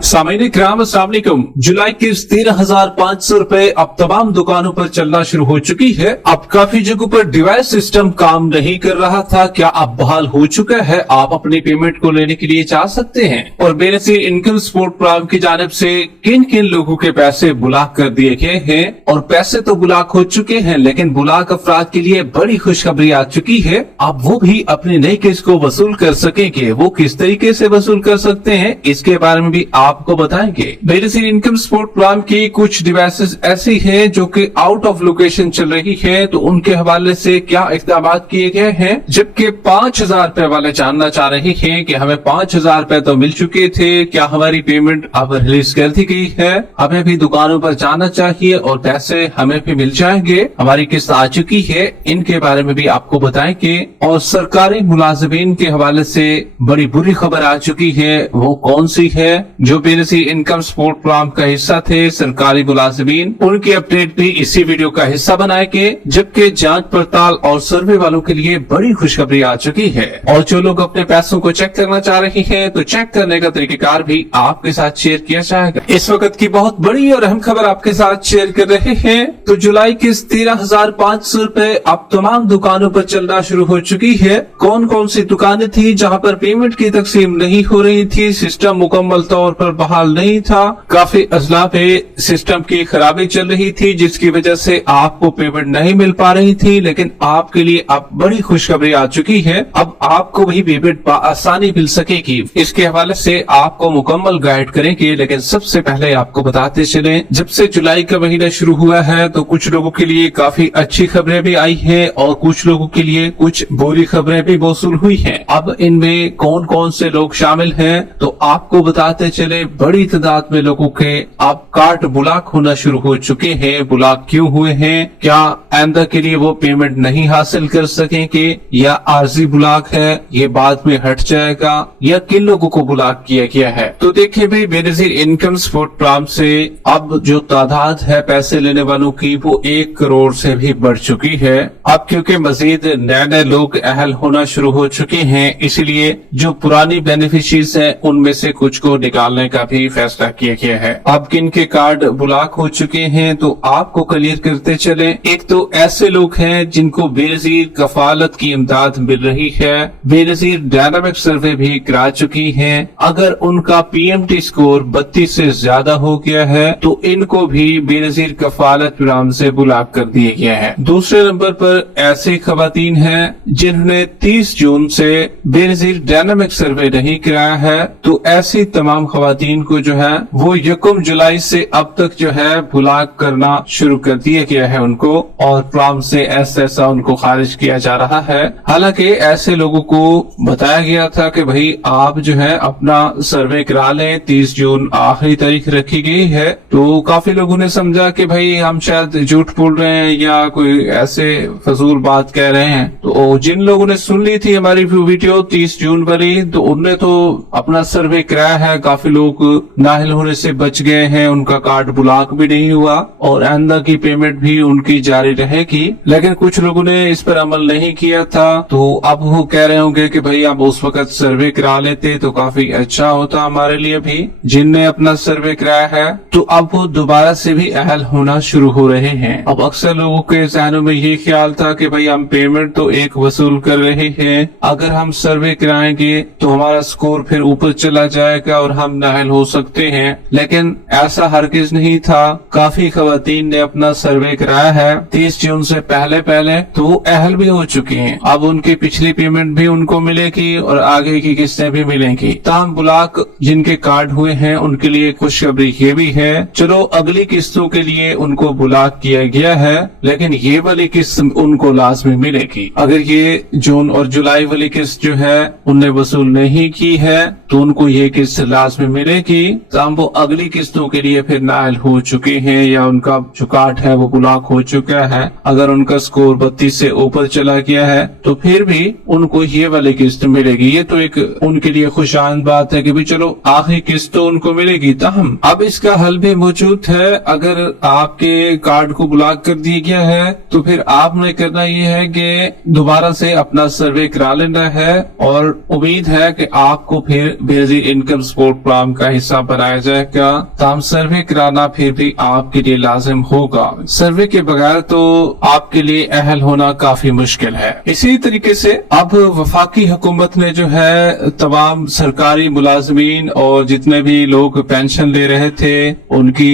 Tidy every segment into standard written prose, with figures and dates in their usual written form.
सामान्य ग्राम अस्सलाम वालेकुम। जुलाई की 13,500 रुपए अब तमाम दुकानों पर चलना शुरू हो चुकी है। अब काफी जगहों पर डिवाइस सिस्टम काम नहीं कर रहा था, क्या अब बहाल हो चुका है। आप अपनी पेमेंट को लेने के लिए जा सकते हैं। और बेनजीर इनकम सपोर्ट प्रोग्राम की जानिब से किन किन लोगों के पैसे ब्लॉक कर दिए गए हैं, और पैसे तो ब्लॉक हो चुके हैं लेकिन ब्लॉक अफराद के लिए बड़ी खुशखबरी आ चुकी है। अब वो भी अपने नई किस्त को वसूल कर सकेंगे। वो किस तरीके से वसूल कर सकते हैं इसके बारे में भी आपको बताएंगे। बेनजीर इनकम सपोर्ट प्लान की कुछ डिवाइसेस ऐसी हैं जो कि आउट ऑफ लोकेशन चल रही है, तो उनके हवाले से क्या इकदाम किए गए हैं। जबकि 5,000 रुपए वाले जानना चाह रहे हैं कि हमें 5,000 रुपए तो मिल चुके थे, क्या हमारी पेमेंट अब रिलीज कर दी गई है। हमें भी दुकानों पर जाना चाहिए और पैसे हमें भी मिल जाएंगे, हमारी किस्त आ चुकी है। इनके बारे में भी आपको बताएंगे। और सरकारी मुलाजिमीन के हवाले से बड़ी बुरी खबर आ चुकी है। वो कौन सी है? जो बेनजीर इनकम सपोर्ट प्रोग्राम का हिस्सा थे सरकारी मुलाजिमीन, उनकी अपडेट भी इसी वीडियो का हिस्सा बनाएंगे। जबकि जांच पड़ताल और सर्वे वालों के लिए बड़ी खुशखबरी आ चुकी है। और जो लोग अपने पैसों को चेक करना चाह रहे हैं तो चेक करने का तरीकेकार भी आपके साथ शेयर किया जाएगा। इस वक्त की बहुत बड़ी और अहम खबर आपके साथ शेयर कर रहे हैं। तो जुलाई की 13,500 रुपए अब तमाम दुकानों पर चलना शुरू हो चुकी है। कौन कौन सी दुकानें थी जहां पर पेमेंट की तकसीम नहीं हो रही थी, सिस्टम मुकम्मल तौर पर बहाल नहीं था, काफी अजला पे सिस्टम की खराबी चल रही थी जिसकी वजह से आपको पेमेंट नहीं मिल पा रही थी। लेकिन आपके लिए अब बड़ी खुशखबरी आ चुकी है। अब आपको भी पेमेंट आसानी मिल सकेगी। इसके हवाले से आपको मुकम्मल गाइड करेंगे। लेकिन सबसे पहले आपको बताते चले, जब से जुलाई का महीना शुरू हुआ है तो कुछ लोगों के लिए काफी अच्छी खबरें भी आई है और कुछ लोगों के लिए कुछ बुरी खबरें भी मौसूल हुई है। अब इनमें कौन कौन से लोग शामिल हैं तो आपको बताते चले, बड़ी तादाद में लोगों के अब कार्ड ब्लॉक होना शुरू हो चुके हैं। ब्लॉक क्यों हुए हैं? क्या आइंदा के लिए वो पेमेंट नहीं हासिल कर सकेंगे, या आर्जी ब्लॉक है, ये बाद में हट जाएगा, या किन लोगों को ब्लॉक किया गया है। तो देखिए भाई, बेनजीर इनकम सपोर्ट प्रोग्राम से अब जो तादाद है पैसे लेने वालों की वो 1 करोड़ से भी बढ़ चुकी है। अब क्योंकि मजीद नए नए लोग अहल होना शुरू हो चुके हैं, इसलिए जो पुरानी बेनिफिशरीज है उनमें से कुछ को निकालने का भी फैसला किया गया है। अब किन के कार्ड ब्लॉक हो चुके हैं तो आपको क्लियर करते चले। एक तो ऐसे लोग हैं जिनको बेनजीर कफालत की इमदाद मिल रही है, बेनजीर डायनामिक सर्वे भी करा चुकी है। अगर उनका PMT स्कोर 32 से ज्यादा हो गया है तो इनको भी बेनजीर कफालत प्रोग्राम से ब्लॉक कर दिया गया है। दूसरे नंबर पर ऐसी खवातीन हैं जिन्होंने 30 जून से बेनजीर डायनामिक सर्वे नहीं कराया है, तो ऐसी तमाम खवातीन को जो है वो 1 जुलाई से अब तक जो है ब्लॉक करना शुरू कर दिया गया है उनको, और प्रोग्राम से ऐसा उनको खारिज किया जा रहा है। हालांकि ऐसे लोगों को बताया गया था कि भाई आप जो है अपना सर्वे करा लें, 30 जून आखिरी तारीख रखी गई है। तो काफी लोगों ने समझा कि भाई हम शायद झूठ बोल रहे हैं या कोई ऐसे फजूल बात कह रहे हैं। तो जिन लोगों ने सुन ली थी हमारी वीडियो 30 जून वाली, तो उनने तो अपना सर्वे कराया है। काफी लोग नाहिल होने से बच गए हैं, उनका कार्ड ब्लॉक भी नहीं हुआ और आइंदा की पेमेंट भी उनकी जारी रहेगी। लेकिन कुछ लोगों ने इस पर अमल नहीं किया था, तो अब वो कह रहे होंगे कि भाई आप उस वक्त सर्वे करा लेते तो काफी अच्छा होता हमारे लिए भी। जिनने अपना सर्वे कराया है तो अब वो दोबारा से भी अहल होना शुरू हो रहे हैं। अब अक्सर लोगों के जहनों में ये ख्याल था कि भाई हम पेमेंट तो एक वसूल कर रहे हैं, अगर हम सर्वे कराएंगे तो हमारा स्कोर फिर ऊपर चला जाएगा और हम नाहिल हो सकते हैं। लेकिन ऐसा हरगिज नहीं था। काफी खवातीन ने अपना सर्वे कराया है 30 जून से पहले तो वो अहल भी हो चुके हैं। अब उनकी पिछली पेमेंट भी उनको मिलेगी और आगे की किस्तें भी मिलेंगी। ताम ब्लॉक जिनके कार्ड हुए हैं उनके लिए खुशखबरी ये भी है, चलो अगली किस्तों के लिए उनको ब्लॉक किया गया है लेकिन ये वाली किस्त उनको लाजमी मिलेगी। अगर ये जून और जुलाई वाली किस्त जो है उनने वसूल नहीं की है तो उनको ये किस्त लाजमी मिलेगी। ताम वो अगली किस्तों के लिए फिर नाइल हो चुके हैं या उनका जो कार्ड है वो ब्लॉक हो चुका है। अगर उनका स्कोर 32 से ऊपर चला गया है तो फिर भी उनको ये वाली किस्त मिलेगी। ये तो एक उनके लिए खुशान बात है कि भी चलो आखिरी किस्त तो उनको मिलेगी। ताहम अब इसका हल भी मौजूद है। अगर आपके कार्ड को ब्लॉक कर दिया गया है तो फिर आपने करना ये है कि दोबारा से अपना सर्वे करा लेना है और उम्मीद है कि आपको फिर बेनजीर इनकम सपोर्ट प्रोग्राम का हिस्सा बनाया जाएगा। ताहम सर्वे कराना फिर भी आपके लिए लाजिम होगा। सर्वे के बगैर तो आपके लिए अहल होना काफी मुश्किल है। इसी तरीके से अब वफाकी हुकूमत ने जो है तमाम सरकारी मुलाजमीन और जितने भी लोग पेंशन ले रहे थे उनकी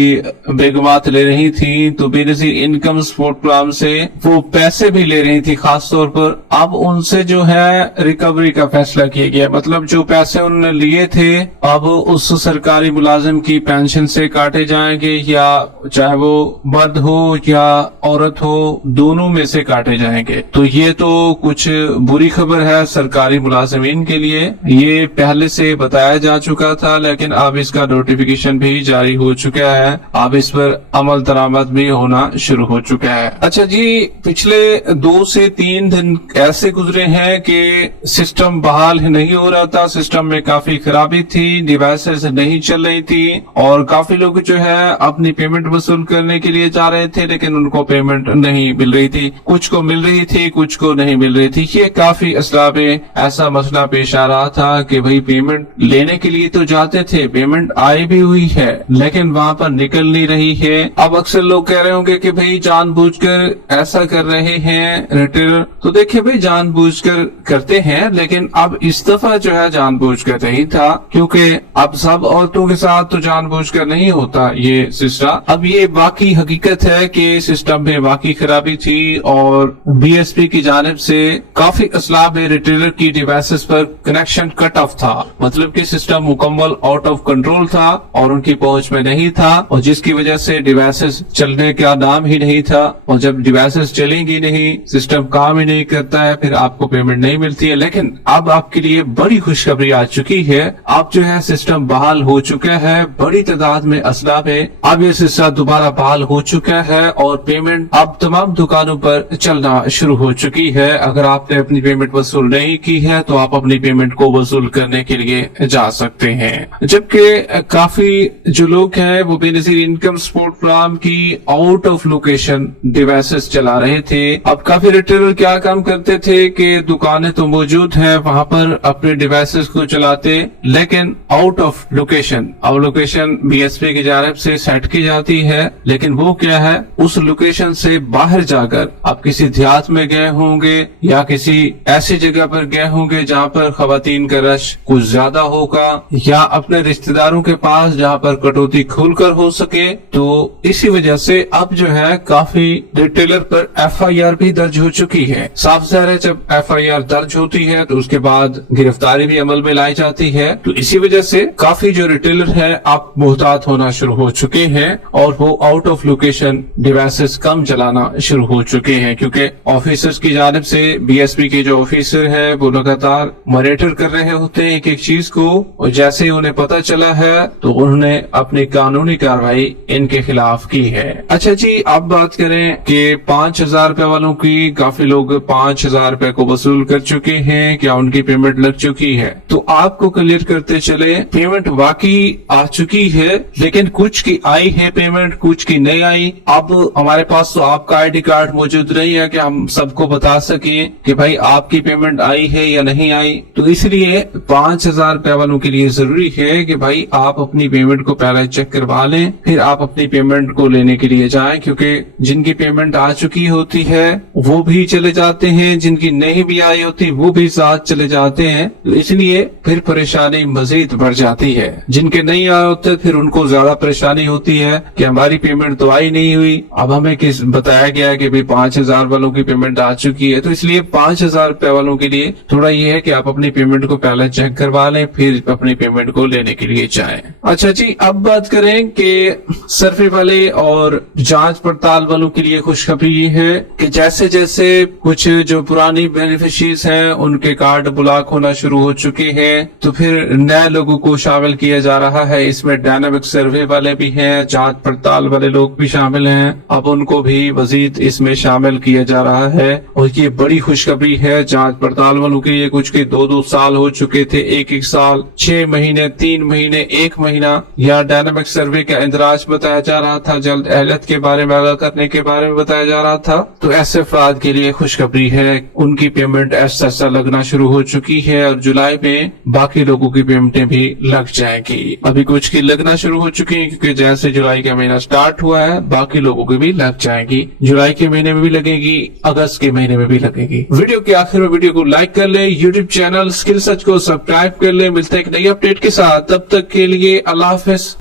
बेगमात ले रही थी, तो बेनजीर इनकम सपोर्ट प्रोग्राम से वो पैसे भी ले रही थी खास तौर पर। अब उनसे जो है रिकवरी का फैसला किया गया, मतलब जो पैसे उन्होंने लिए थे अब उस सरकारी मुलाजिम की पेंशन से काटे जाएंगे, या चाहे वो मर्द हो या औरत हो दोनों में से काटे जाएंगे। तो ये तो कुछ बुरी खबर है सरकारी मुलाजिमीन के लिए। ये पहले से बताया जा चुका था लेकिन अब इसका नोटिफिकेशन भी जारी हो चुका है, अब इस पर अमल दरामद भी होना शुरू हो चुका है। अच्छा जी, पिछले 2 से 3 दिन ऐसे गुजरे हैं कि सिस्टम बहाल नहीं हो रहा था, सिस्टम में काफी खराबी थी, डिवाइसेस नहीं चल रही थी और काफी लोग जो है अपनी पेमेंट वसूल करने के लिए जा रहे थे लेकिन उनको पेमेंट नहीं मिल रही थी। कुछ को मिल रही थी, कुछ को नहीं मिल रही थी। ये काफी असला में ऐसा मसला पेश आ रहा था कि भाई पेमेंट लेने के लिए तो जाते थे, पेमेंट आई भी हुई है लेकिन वहाँ पर निकल नहीं रही है। अब अक्सर लोग कह रहे होंगे कि भाई जानबूझकर ऐसा कर रहे हैं रिटेलर, तो देखिए भाई जानबूझकर करते हैं लेकिन अब इस दफा जो है जानबूझकर नहीं था, क्योंकि अब सब औरतों के साथ तो जानबूझकर नहीं होता ये सिस्टम। अब ये वाकई हकीकत है कि सिस्टम में वाकई खराबी थी और बीएसपी की जानिब से काफी असला में रिटेलर की डिवाइसेस पर कनेक्शन कट ऑफ था, मतलब कि सिस्टम मुकम्मल आउट ऑफ कंट्रोल था और उनकी पहुंच में नहीं था और जिसकी वजह से डिवाइसेस चलने का नाम ही नहीं था। और जब डिवाइसेस चलेंगी नहीं, सिस्टम काम ही नहीं करता है, फिर आपको पेमेंट नहीं मिलती है। लेकिन अब आपके लिए बड़ी खुशखबरी आ चुकी है, अब जो है सिस्टम बहाल हो चुका है बड़ी तादाद में असला में। अब ये सिस्टम दोबारा बहाल हो चुका है और पेमेंट अब तमाम दुकानों पर चलना शुरू हो चुकी है। अगर आपने अपनी पेमेंट वसूल नहीं की है तो आप अपनी पेमेंट को वसूल करने के लिए जा सकते हैं। जबकि काफी जो लोग हैं वो बेनजीर इनकम सपोर्ट प्रोग्राम की आउट ऑफ लोकेशन डिवाइसेस चला रहे थे। अब काफी रिटेलर क्या काम करते थे कि दुकानें तो मौजूद है वहाँ पर अपने डिवाइसेस को चलाते लेकिन आउट ऑफ लोकेशन। अब लोकेशन बीएसपी की जानिब से सेट की जाती है लेकिन वो क्या है उस लोकेशन से बाहर जाकर आप किसी देहात में गए होंगे या किसी ऐसी जगह पर गए होंगे जहाँ पर खवातीन का रश कुछ ज्यादा होगा या अपने रिश्तेदारों के पास जहाँ पर कटौती खुलकर हो सके। तो इसी वजह से अब जो है काफी रिटेलर पर एफआईआर भी दर्ज हो चुकी है। साफ ज़ाहिर है जब एफआईआर दर्ज होती है तो उसके बाद गिरफ्तारी भी अमल में लाई जाती है। तो इसी वजह से काफी जो रिटेलर है अब मुहतात होना शुरू हो चुके हैं और वो आउट ऑफ लोकेशन डिवाइसेस कम चलाना शुरू हो चुके हैं, क्योंकि ऑफिसर्स की जानिब से बीएसपी के जो ऑफिसर है वो लगातार मॉनिटर कर रहे होते हैं एक एक चीज को, और जैसे ही उन्हें पता चला है तो उन्होंने अपनी कानूनी कार्रवाई इनके खिलाफ की है। अच्छा जी, अब बात करें कि 5,000 रुपए वालों की काफी लोग 5,000 रुपए को वसूल कर चुके हैं, क्या उनकी पेमेंट लग चुकी है? तो आपको क्लियर करते चले, पेमेंट वाकई आ चुकी है लेकिन कुछ की आई है पेमेंट, कुछ की नहीं आई। अब हमारे पास तो आपका आईडी कार्ड मौजूद नहीं है कि हम सबको बता सके कि भाई आपकी पेमेंट आई है या नहीं आई। तो इसलिए 5,000 रुपए वालों के लिए जरूरी है कि भाई आप अपनी पेमेंट को पहले चेक करवा लें, फिर आप अपनी पेमेंट को लेने के लिए जाएं, क्योंकि जिनकी पेमेंट आ चुकी होती है वो भी चले जाते हैं, जिनकी नहीं भी आई होती वो भी साथ चले जाते हैं। तो इसलिए फिर परेशानी मजीद बढ़ जाती है। जिनके नहीं आए होते फिर उनको ज्यादा परेशानी होती है कि हमारी पेमेंट तो आई नहीं हुई, अब हमें किस बताया गया है कि भाई 5,000 वालों की पेमेंट आ चुकी है। तो इसलिए 5,000 रुपए वालों के लिए थोड़ा ये है कि आप अपनी पेमेंट को पहले चेक करवा लें, फिर अपनी पेमेंट को लेने के लिए जाएं। अच्छा जी, अब बात करें कि सर्वे वाले और जांच पड़ताल वालों के लिए खुशखबरी ये है कि जैसे जैसे कुछ जो पुरानी बेनिफिशरीज हैं उनके कार्ड ब्लॉक होना शुरू हो चुके हैं, तो फिर नए लोगों को शामिल किया जा रहा है। इसमें डायनामिक सर्वे वाले भी हैं, जांच पड़ताल वाले लोग भी शामिल हैं, अब उनको भी मजीद इसमें शामिल किया जा रहा है। और ये बड़ी खुशखबरी है जांच पड़ताल वालों के लिए। कुछ के 2-2 साल हो चुके थे, 1-1 साल, 6 महीने, 3 महीने, 1 महीना, या डायनामिक सर्वे सर्वे का इंदराज बताया जा रहा था, जल्द एहलियत के बारे में आगाह करने के बारे में बताया जा रहा था। तो ऐसे अफराद के लिए खुशखबरी है, उनकी पेमेंट ऐसा लगना शुरू हो चुकी है और जुलाई में बाकी लोगों की पेमेंटें भी लग जाएंगी। अभी कुछ की लगना शुरू हो चुकी है, क्योंकि जैसे जुलाई का महीना स्टार्ट हुआ है बाकी लोगों की भी लग जाएंगी। जुलाई के महीने में भी लगेगी, अगस्त के महीने में भी लगेगी। वीडियो के आखिर में वीडियो को लाइक कर ले, यूट्यूब चैनल स्किल सर्च को सब्सक्राइब कर ले। मिलते हैं एक नई अपडेट के साथ, तब तक के लिए अल्लाह हाफिज।